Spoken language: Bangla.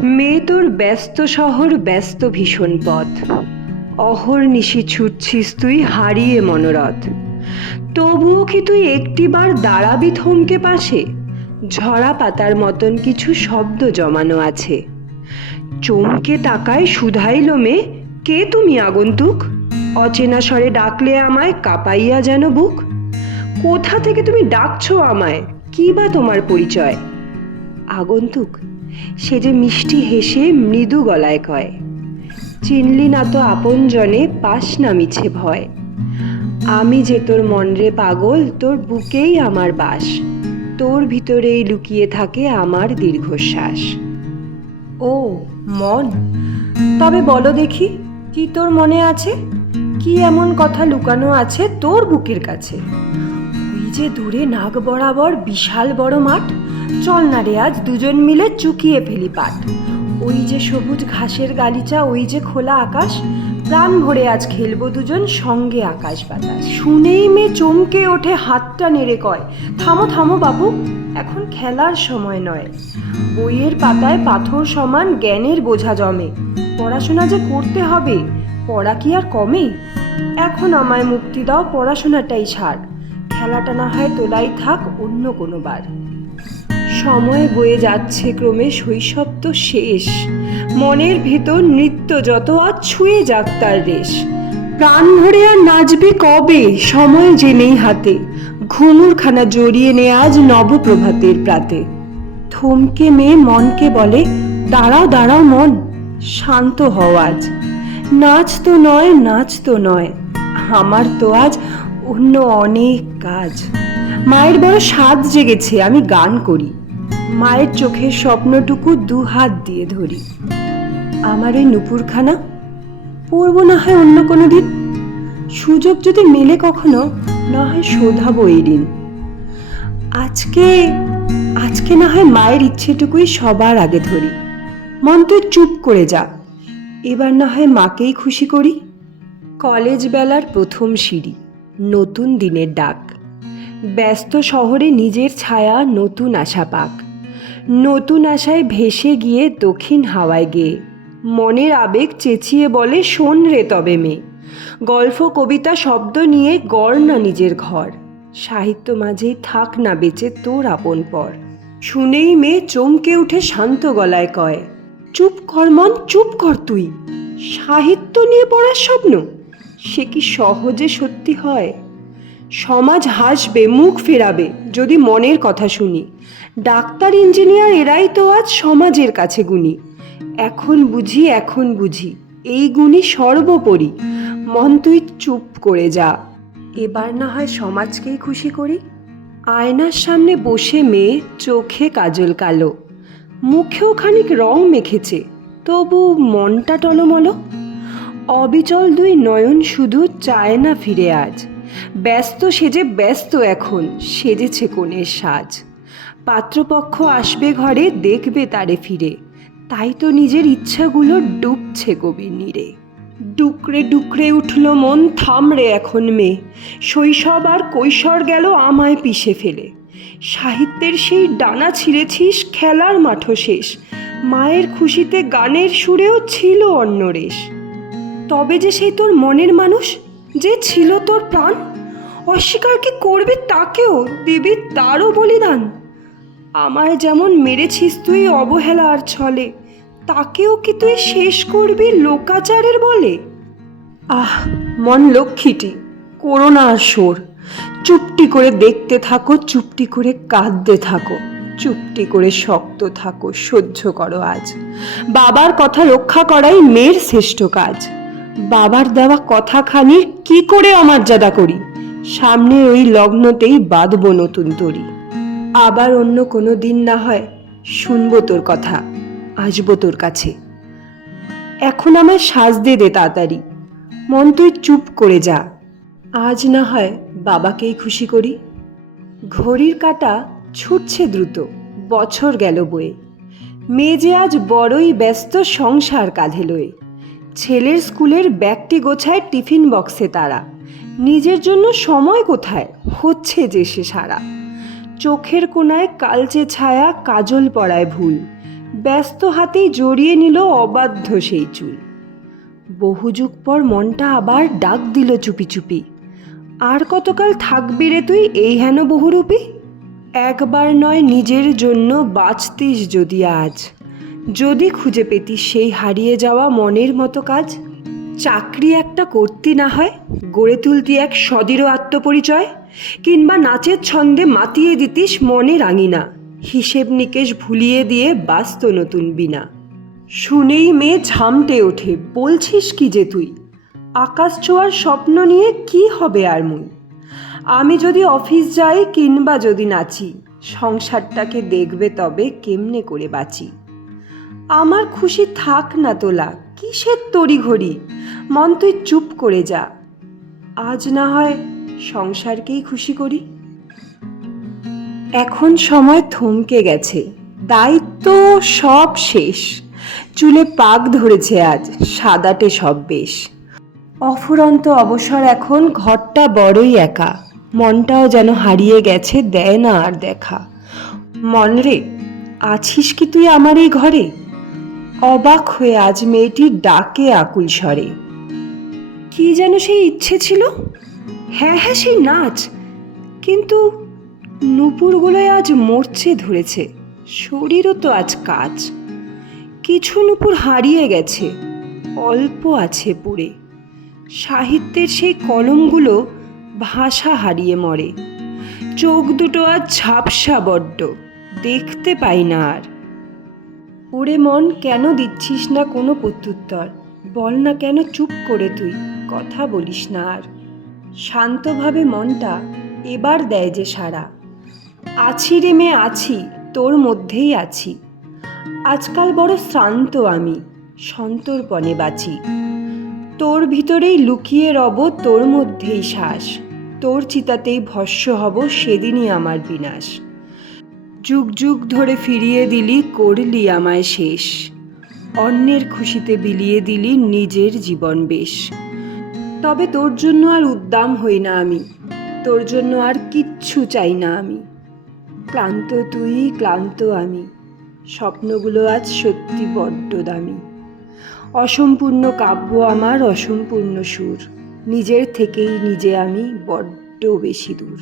মেয়ে তোর ব্যস্ত শহর, ব্যস্ত ভীষণ পথ, অহর্নিশি ছুটছিস তুই হারিয়ে মনোরথ। তবুও কি তুই একটিবার দাঁড়াবি থমকে পাশে? ঝরা পাতার মতন কিছু শব্দ জমানো আছে। চমকে তাকায় শুধাইল মেয়ে, কে তুমি আগন্তুক? অচেনা স্বরে ডাকলে আমায় কাঁপাইয়া যেন বুক। কোথা থেকে তুমি ডাকছো আমায়? কি বা তোমার পরিচয়? আগন্তুক সে যে মিষ্টি হেসে মৃদু গলায় কয়, চিনলি না তো আপনজনে, পাস না মিছে ভয়। আমি যে তোর মনরে পাগল, তোর বুকেই আমার বাস, তোর ভিতরেই লুকিয়ে থাকে আমার দীর্ঘশ্বাস। ও মন, তবে বলো দেখি, কি তোর মনে আছে? কি এমন কথা লুকানো আছে তোর বুকের কাছে? ওই যে দূরে নাগ বরাবর বিশাল বড় মাঠ, চল না রে আজ দুজন মিলে চুকিয়ে ফেলি পাট। ওই যে সবুজ ঘাসের গালিচা, ওই যে খোলা আকাশ, প্রাণ ভরে আজ খেলবো দুজন সঙ্গে আকাশ বাতাস। শুনেই মেয়ে চমকে ওঠে, হাতটা নেড়ে কয়, থামো থামো বাবু, এখন খেলার সময় নয়। বইয়ের পাতায় পাথর সমান জ্ঞানের বোঝা জমে, পড়াশোনা যে করতে হবে, পড়া কি আর কমে? এখন আমায় মুক্তি দাও, পড়াশোনাটাই ছাড়, খেলাটা না হয় তোলাই থাক অন্য কোনো বার। সময় বয়ে যাচ্ছে ক্রমে, শৈশব তো শেষ, মনের ভেতর নৃত্য যত আজ ছুঁয়ে যাক তার রেশ। প্রাণ ভরে আর নাচবে কবে, সময় যে নেই হাতে, ঘুঙুর খানা জড়িয়ে নে আজ নবপ্রভাতের প্রাতে। থমকে মেয়ে মনকে বলে, দাঁড়াও দাঁড়াও মন, শান্ত হও আজ। নাচ তো নয়, নাচ তো নয়, আমার তো আজ অন্য অনেক কাজ। মায়ের বড় স্বাদ জেগেছে, আমি গান করি, মায়ের চোখের স্বপ্নটুকু দু হাত দিয়ে ধরি। আমার ওই নুপুরখানা পরবো না হয় অন্য কোনো দিন, সুযোগ যদি মেলে কখনো, না হয় শোধাবো এই দিন। আজকে আজকে না হয় মায়ের ইচ্ছেটুকুই সবার আগে ধরি। মন তুই চুপ করে যা, এবার না হয় মাকেই খুশি করি। কলেজ বেলার প্রথম সিঁড়ি, নতুন দিনের ডাক, ব্যস্ত শহরে নিজের ছায়া, নতুন আশা পাক। নতুন আশায় ভেসে গিয়ে দক্ষিণ হাওয়ায় গেয়ে, মনের আবেগ চেঁচিয়ে বলে, শোন রে তবে মেয়ে, গল্প কবিতা শব্দ নিয়ে গড় না নিজের ঘর, সাহিত্য মাঝেই থাক না বেঁচে তোর আপন পর। শুনেই মেয়ে চমকে উঠে শান্ত গলায় কয়, চুপ কর মন, চুপ কর তুই। সাহিত্য নিয়ে পড়ার স্বপ্ন, সে কি সহজে সত্যি হয়? সমাজ হাসবে, মুখ ফেরাবে যদি মনের কথা শুনি। ডাক্তার ইঞ্জিনিয়ার এরাই তো আজ সমাজের কাছে গুণী। এখন বুঝি এই গুণই সর্বোপরি। মন তুই চুপ করে যা, এবার না হয় সমাজকেই খুশি করি। আয়নার সামনে বসে মেয়ে, চোখে কাজল কালো, মুখেও খানিক রং মেখেছে, তবু মনটা টলমলো। অবিচল দুই নয়ন শুধু চায় না ফিরে আজ, ব্যস্ত সেজে ব্যস্ত এখন, সেজেছে কনের সাজ। পাত্রপক্ষ আসবে ঘরে, দেখবে তারে ফিরে, তাই তো নিজের ইচ্ছাগুলো ডুবছে গভীর নীরে। ডুকরে ডুকরে উঠল মন, থামরে এখন মেয়ে, শৈশব আর কৈশোর গেল আমায় পিষে ফেলে। সাহিত্যের সেই ডানা ছিঁড়েছিস, খেলার মাঠও শেষ, মায়ের খুশিতে গানের সুরেও ছিল অন্য রেশ। তবে যে সেই তোর মনের মানুষ, যে ছিল তোর প্রাণ, অস্বীকার কি করবি তাকেও, দিবি তারও বলিদান? আমায় যেমন মেরেছিস তুই অবহেলার ছলে, তাকেও কি তুই শেষ করবি লোকাচারের বলে? আহ মন লক্ষ্মীটি, করো না আর শোর, চুপটি করে দেখতে থাকো, চুপটি করে কাঁদতে থাকো, চুপটি করে শক্ত থাকো, সহ্য করো আজ। বাবার কথা রক্ষা করাই মেয়ের শ্রেষ্ঠ কাজ। বাবার দেওয়া কথাখানির কি করে অমর্যাদা করি, সামনে ওই লগ্নতেই বাঁধবো নতুন তরি। আবার অন্য কোনো দিন না হয় শুনবো তোর কথা, আসবো তোর কাছে। এখন আমায় সাজতে দে তাড়াতাড়ি, মন তুই চুপ করে যা, আজ না হয় বাবাকেই খুশি করি। ঘড়ির কাঁটা ছুটছে দ্রুত, বছর গেল বয়ে, মেয়ে যে আজ বড়ই ব্যস্ত সংসার কাঁধে লয়ে। ছেলের স্কুলের ব্যাগটি গোছায় টিফিন বক্সে তারা, নিজের জন্য সময় কোথায়, হচ্ছে যে সে সারা। চোখের কোণায় কালচে ছায়া, কাজল পড়ায় ভুল, ব্যস্ত হাতেই জড়িয়ে নিল অবাধ্য সেই চুল। বহু যুগ পর মনটা আবার ডাক দিল চুপি চুপি, আর কতকাল থাকবি রে তুই এই হেন বহুরূপী? একবার নয় নিজের জন্য বাঁচতিস যদি আজ, যদি খুঁজে পেতিস সেই হারিয়ে যাওয়া মনের মতো কাজ। চাকরি একটা করতি না হয়, গড়ে তুলতি এক সদৃঢ় আত্মপরিচয়, কিংবা নাচের ছন্দে মাতিয়ে দিতিস মনে রাঙিনা, হিসেব নিকেশ ভুলিয়ে দিয়ে বাঁচত নতুন বিনা। শুনেই মেয়ে ঝামটে ওঠে, বলছিস কি যে তুই? আকাশ ছোঁয়ার স্বপ্ন নিয়ে কি হবে আর মুই? আমি যদি অফিস যাই কিংবা যদি নাচি, সংসারটাকে দেখবে তবে কেমনে করে বাঁচি। আমার খুশি থাক না তোলা, কিসের তড়িঘড়ি, মন তুই চুপ করে যা, আজ না হয় সংসারকেই খুশি করি। এখন সময় থমকে গেছে, দায়িত্ব সব শেষ, চুলে পাক ধরেছে আজ, সাদাটে সব বেশ। অফুরন্ত অবসর এখন, ঘরটা বড়ই একা, মনটাও যেন হারিয়ে গেছে, দেয় না আর দেখা। মন রে, আছিস কি তুই আমার এই ঘরে? অবাক হয়ে আজ মেয়েটি ডাকে আকুল স্বরে। কি যেন সেই ইচ্ছে ছিল, হ্যাঁ হ্যাঁ সেই নাচ, কিন্তু নূপুরগুলোয় আজ মরচে ধরেছে, শরীরও তো আজ কাজ। কিছু নূপুর হারিয়ে গেছে, অল্প আছে পুড়ে, সাহিত্যের সেই কলমগুলো ভাষা হারিয়ে মরে। চোখ দুটো আজ ঝাপসা বড্ড, দেখতে পাই না আর। ওরে মন, কেন দিচ্ছিস না কোনো প্রত্যুত্তর? বল না কেন চুপ করে তুই, কথা বলিস না আর। শান্তভাবে মনটা এবার দেয় যে সাড়া, আছি রে মেয়ে আছি, তোর মধ্যেই আছি। আজকাল বড় শ্রান্ত আমি, সন্তর্পণে বাঁচি। তোর ভিতরেই লুকিয়ে রব, তোর মধ্যেই শ্বাস, তোর চিতাতেই ভস্য হব, সেদিনই আমার বিনাশ। যুগ যুগ ধরে ফিরিয়ে দিলি, করলি আমায় শেষ, অন্যের খুশিতে বিলিয়ে দিলি নিজের জীবন বেশ। তবে তোর জন্য আর উদ্দাম হই না আমি, তোর জন্য আর কিচ্ছু চাই না আমি। ক্লান্ত তুই, ক্লান্ত আমি, স্বপ্নগুলো আজ সত্যি বড্ড দামি। অসম্পূর্ণ কাব্য আমার, অসম্পূর্ণ সুর, নিজের থেকেই নিজে আমি বড্ড বেশি দূর।